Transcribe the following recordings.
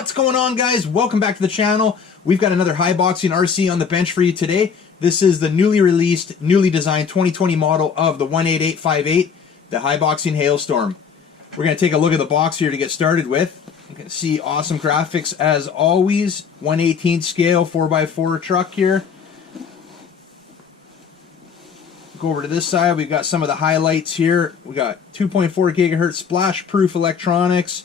What's going on, guys? Welcome back to the channel. We've got another high boxing RC on the bench for you today. This is the newly released, newly designed 2020 model of the 18858, the high boxing Hailstorm. We're going to take a look at the box here to get started with. You can see awesome graphics as always. 1/18 scale 4x4 truck here. Go over to this side. We've got some of the highlights here. We got 2.4 gigahertz splash-proof electronics.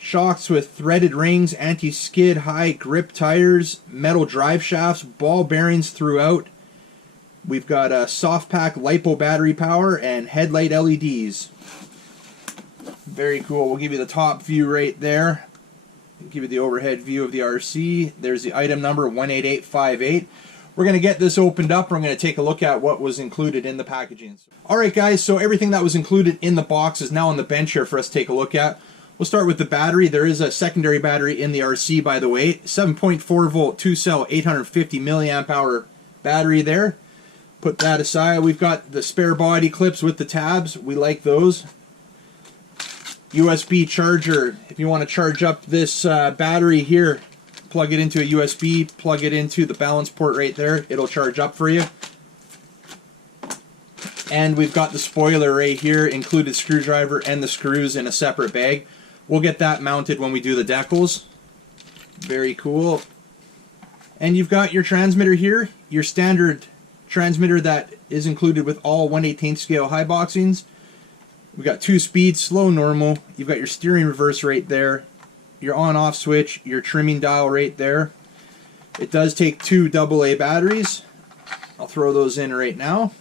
Shocks with threaded rings, anti-skid, high grip tires, metal drive shafts, ball bearings throughout. We've got a soft pack LiPo battery power and headlight LEDs. Very cool. We'll give you the top view right there. Give you the overhead view of the RC. There's the item number 18858. We're going to get this opened up. We're going to take a look at what was included in the packaging. Alright guys, so everything that was included in the box is now on the bench here for us to take a look at. We'll start with the battery. There is a secondary battery in the RC, by the way. 7.4 volt, 2-cell, 850 milliamp hour battery there. Put that aside. We've got the spare body clips with the tabs. We like those. USB charger. If you want to charge up this battery here, plug it into a USB, plug it into the balance port right there. It'll charge up for you. And we've got the spoiler right here, included screwdriver and the screws in a separate bag. We'll get that mounted when we do the decals. Very cool. And you've got your transmitter here, your standard transmitter that is included with all 1/18 scale high boxings. We've got 2 speeds, slow, normal. You've got your steering reverse right there, your on-off switch, your trimming dial right there. It does take 2 AA batteries. I'll throw those in right now.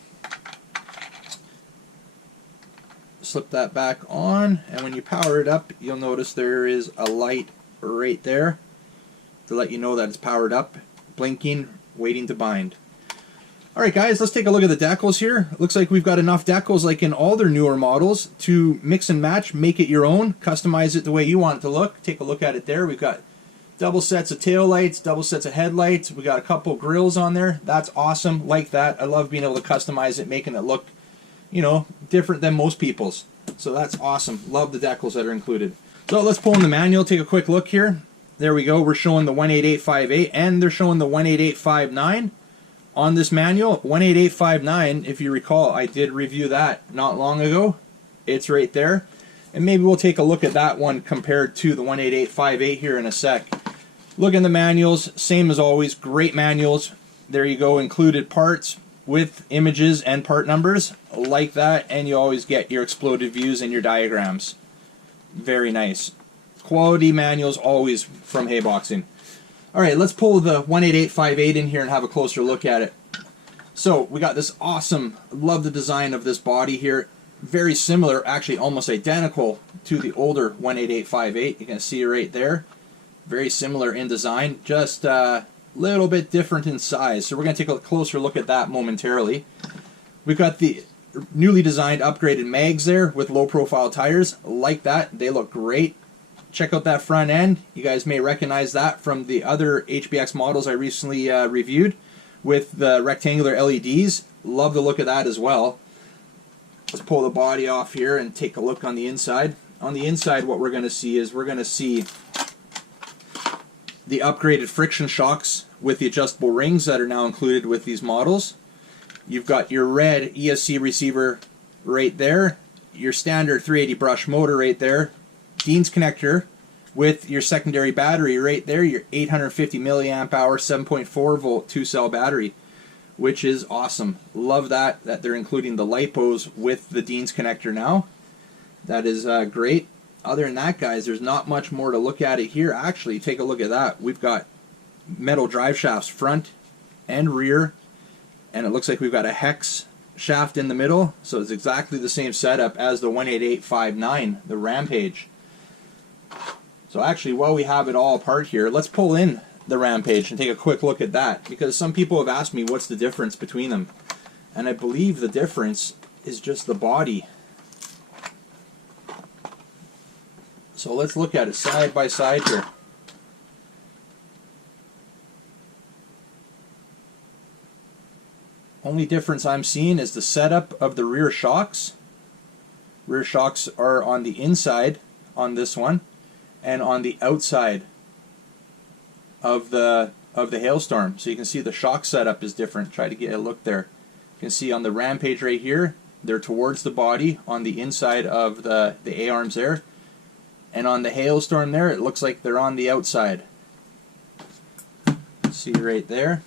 Slip that back on, and when you power it up, you'll notice there is a light right there to let you know that it's powered up, blinking, waiting to bind. Alright guys, let's take a look at the decals here. Looks like we've got enough decals, like in all their newer models, to mix and match, make it your own, customize it the way you want it to look. Take a look at it there. We've got double sets of tail lights, double sets of headlights. We got a couple grills on there. That's awesome. Like that. I love being able to customize it, making it look, you know, different than most people's. So that's awesome. Love the decals that are included. So let's pull in the manual, take a quick look here. There we go. We're showing the 18858 and they're showing the 18859 on this manual. 18859, if you recall, I did review that not long ago. It's right there. And maybe we'll take a look at that one compared to the 18858 here in a sec. Look in the manuals, same as always, great manuals. There you go, included parts with images and part numbers like that, and you always get your exploded views and your diagrams. Very nice. Quality manuals always from Hayboxing. Alright, let's pull the 18858 in here and have a closer look at it. So we got this awesome, love the design of this body here. Very similar, actually almost identical to the older 18858. You can see it right there. Very similar in design, just little bit different in size. So we're going to take a closer look at that momentarily. We've got the newly designed upgraded mags there with low profile tires. Like that. They look great. Check out that front end. You guys may recognize that from the other HBX models I recently reviewed with the rectangular LEDs. Love the look of that as well. Let's pull the body off here and take a look on the inside. On the inside, what we're going to see is we're going to see the upgraded friction shocks with the adjustable rings that are now included with these models. You've got your red ESC receiver right there, your standard 380 brush motor right there, Dean's connector with your secondary battery right there, your 850 milliamp hour 7.4 volt 2-cell battery, which is awesome. Love that they're including the LiPos with the Dean's connector now. That is great. Other than that, guys, there's not much more to look at it here. Actually, take a look at that. We've got metal drive shafts front and rear, and it looks like we've got a hex shaft in the middle, so it's exactly the same setup as the 18859, the Rampage. So actually, while we have it all apart here, let's pull in the Rampage and take a quick look at that, because some people have asked me what's the difference between them, and I believe the difference is just the body. So let's look at it side by side here. Only difference I'm seeing is the setup of the rear shocks. Rear shocks are on the inside on this one, and on the outside of the Hailstorm. So you can see the shock setup is different. Try to get a look there. You can see on the Rampage right here, they're towards the body on the inside of the A-arms there. And on the Hailstorm there, it looks like they're on the outside. See right there.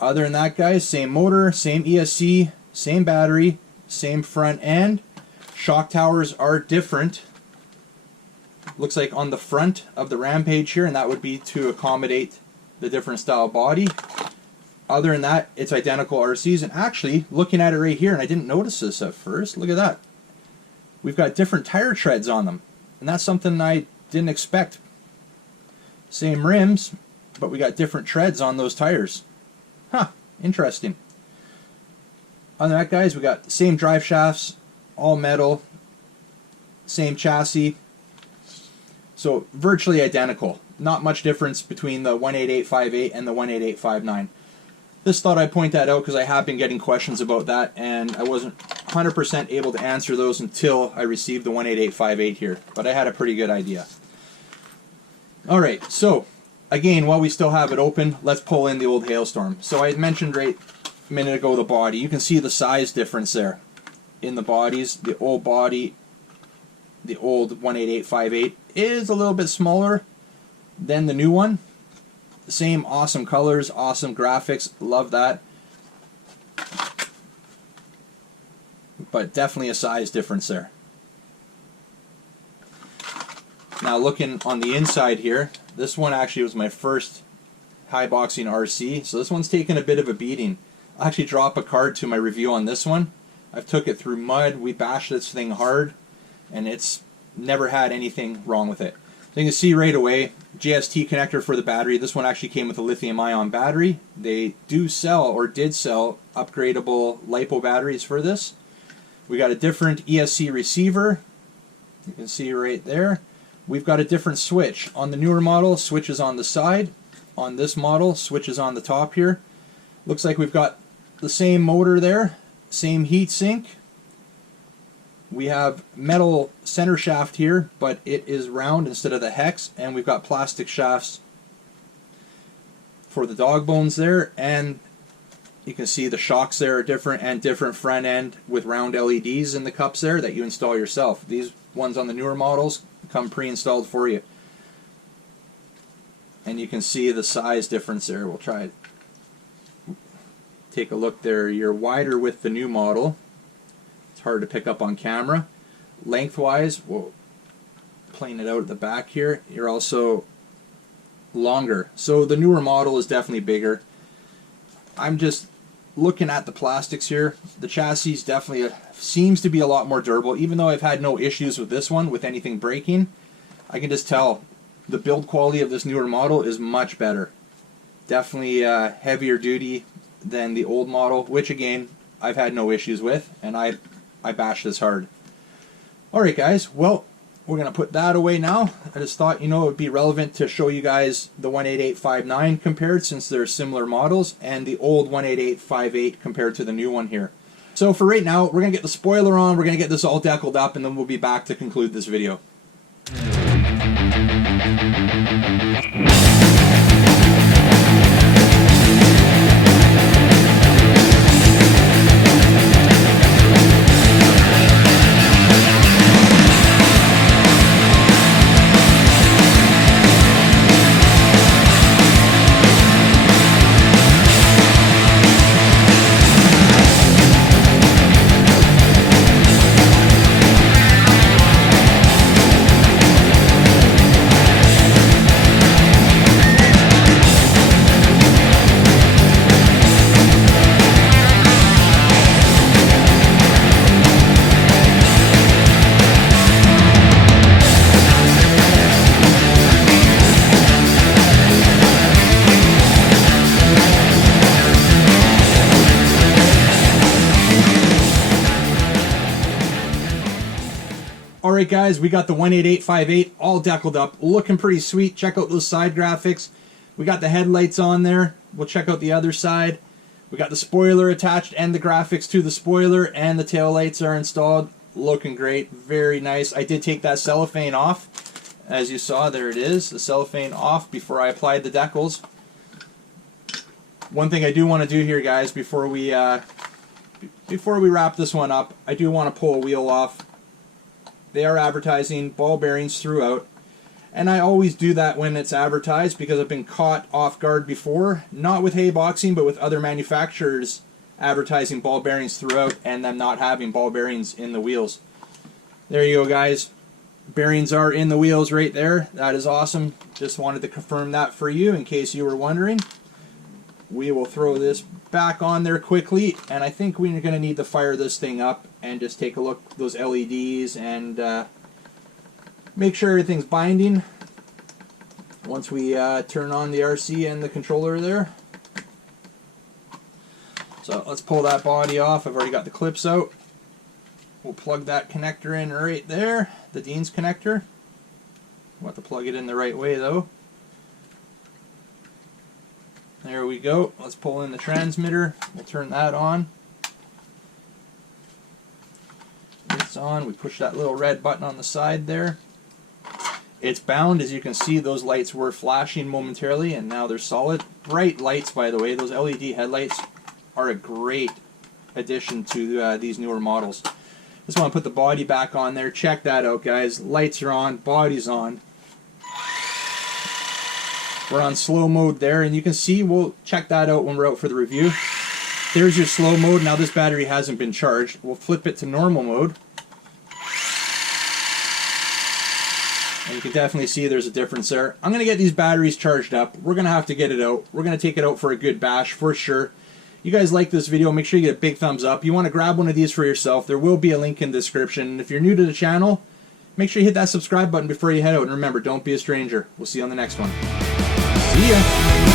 Other than that, guys, same motor, same ESC, same battery, same front end. Shock towers are different. Looks like on the front of the Rampage here, and that would be to accommodate the different style body. Other than that, it's identical RCs. And actually, looking at it right here, and I didn't notice this at first, look at that. We've got different tire treads on them. And that's something I didn't expect. Same rims, but we got different treads on those tires. Huh, interesting. Other than that, guys, we got the same drive shafts, all metal, same chassis. So virtually identical. Not much difference between the 18858 and the 18859. Just thought I'd point that out because I have been getting questions about that, and I wasn't 100% able to answer those until I received the 18858 here. But I had a pretty good idea. Alright, so again, while we still have it open, let's pull in the old Hailstorm. So I mentioned right a minute ago the body. You can see the size difference there in the bodies. The old body, the old 18858, is a little bit smaller than the new one. Same awesome colors, awesome graphics, love that. But definitely a size difference there. Now looking on the inside here, this one actually was my first high boxing RC, so this one's taken a bit of a beating. I'll actually drop a card to my review on this one. I've took it through mud, we bashed this thing hard, and it's never had anything wrong with it. So you can see right away, JST connector for the battery. This one actually came with a lithium-ion battery. They do sell, or did sell, upgradable LiPo batteries for this. We got a different ESC receiver. You can see right there. We've got a different switch. On the newer model, switch is on the side. On this model, switch is on the top here. Looks like we've got the same motor there, same heat sink. We have metal center shaft here, but it is round instead of the hex, and we've got plastic shafts for the dog bones there, and you can see the shocks there are different, and different front end with round LEDs in the cups there that you install yourself. These ones on the newer models come pre-installed for you. And you can see the size difference there. We'll try it. Take a look there. You're wider with the new model. It's hard to pick up on camera. Lengthwise, we'll plane it out at the back here. You're also longer. So the newer model is definitely bigger. I'm just looking at the plastics here. The chassis definitely seems to be a lot more durable. Even though I've had no issues with this one, with anything breaking, I can just tell the build quality of this newer model is much better. Definitely heavier duty than the old model, which again, I've had no issues with, and I bashed this hard. Alright guys, well, we're going to put that away now. I just thought, it would be relevant to show you guys the 18859 compared, since they're similar models, and the old 18858 compared to the new one here. So for right now, we're going to get the spoiler on, we're going to get this all deckled up, and then we'll be back to conclude this video. Alright guys, we got the 18858 all deckled up, looking pretty sweet. Check out those side graphics. We got the headlights on there. We'll check out the other side. We got the spoiler attached and the graphics to the spoiler, and the tail lights are installed. Looking great, very nice. I did take that cellophane off. as you saw, there it is, the cellophane off before I applied the decals. One thing I do want to do here, guys, before we wrap this one up, I do want to pull a wheel off. They are advertising ball bearings throughout, and I always do that when it's advertised because I've been caught off guard before, not with hay boxing, but with other manufacturers advertising ball bearings throughout and them not having ball bearings in the wheels. There you go, guys. Bearings are in the wheels right there. That is awesome. Just wanted to confirm that for you in case you were wondering. We will throw this back on there quickly, and I think we're going to need to fire this thing up and just take a look at those LEDs and make sure everything's binding once we turn on the RC and the controller there. So let's pull that body off. I've already got the clips out. We'll plug that connector in right there, the Dean's connector. We'll have to plug it in the right way though. There we go. Let's pull in the transmitter. We'll turn that on. It's on. We push that little red button on the side there. It's bound. As you can see, those lights were flashing momentarily and now they're solid. Bright lights, by the way. Those LED headlights are a great addition to these newer models. Just want to put the body back on there. Check that out, guys. Lights are on. Body's on. We're on slow mode there, and you can see, we'll check that out when we're out for the review. There's your slow mode. Now this battery hasn't been charged. We'll flip it to normal mode. And you can definitely see there's a difference there. I'm going to get these batteries charged up. We're going to have to get it out. We're going to take it out for a good bash for sure. You guys like this video, make sure you get a big thumbs up. You want to grab one of these for yourself, there will be a link in the description. And if you're new to the channel, make sure you hit that subscribe button before you head out. And remember, don't be a stranger. We'll see you on the next one. See ya!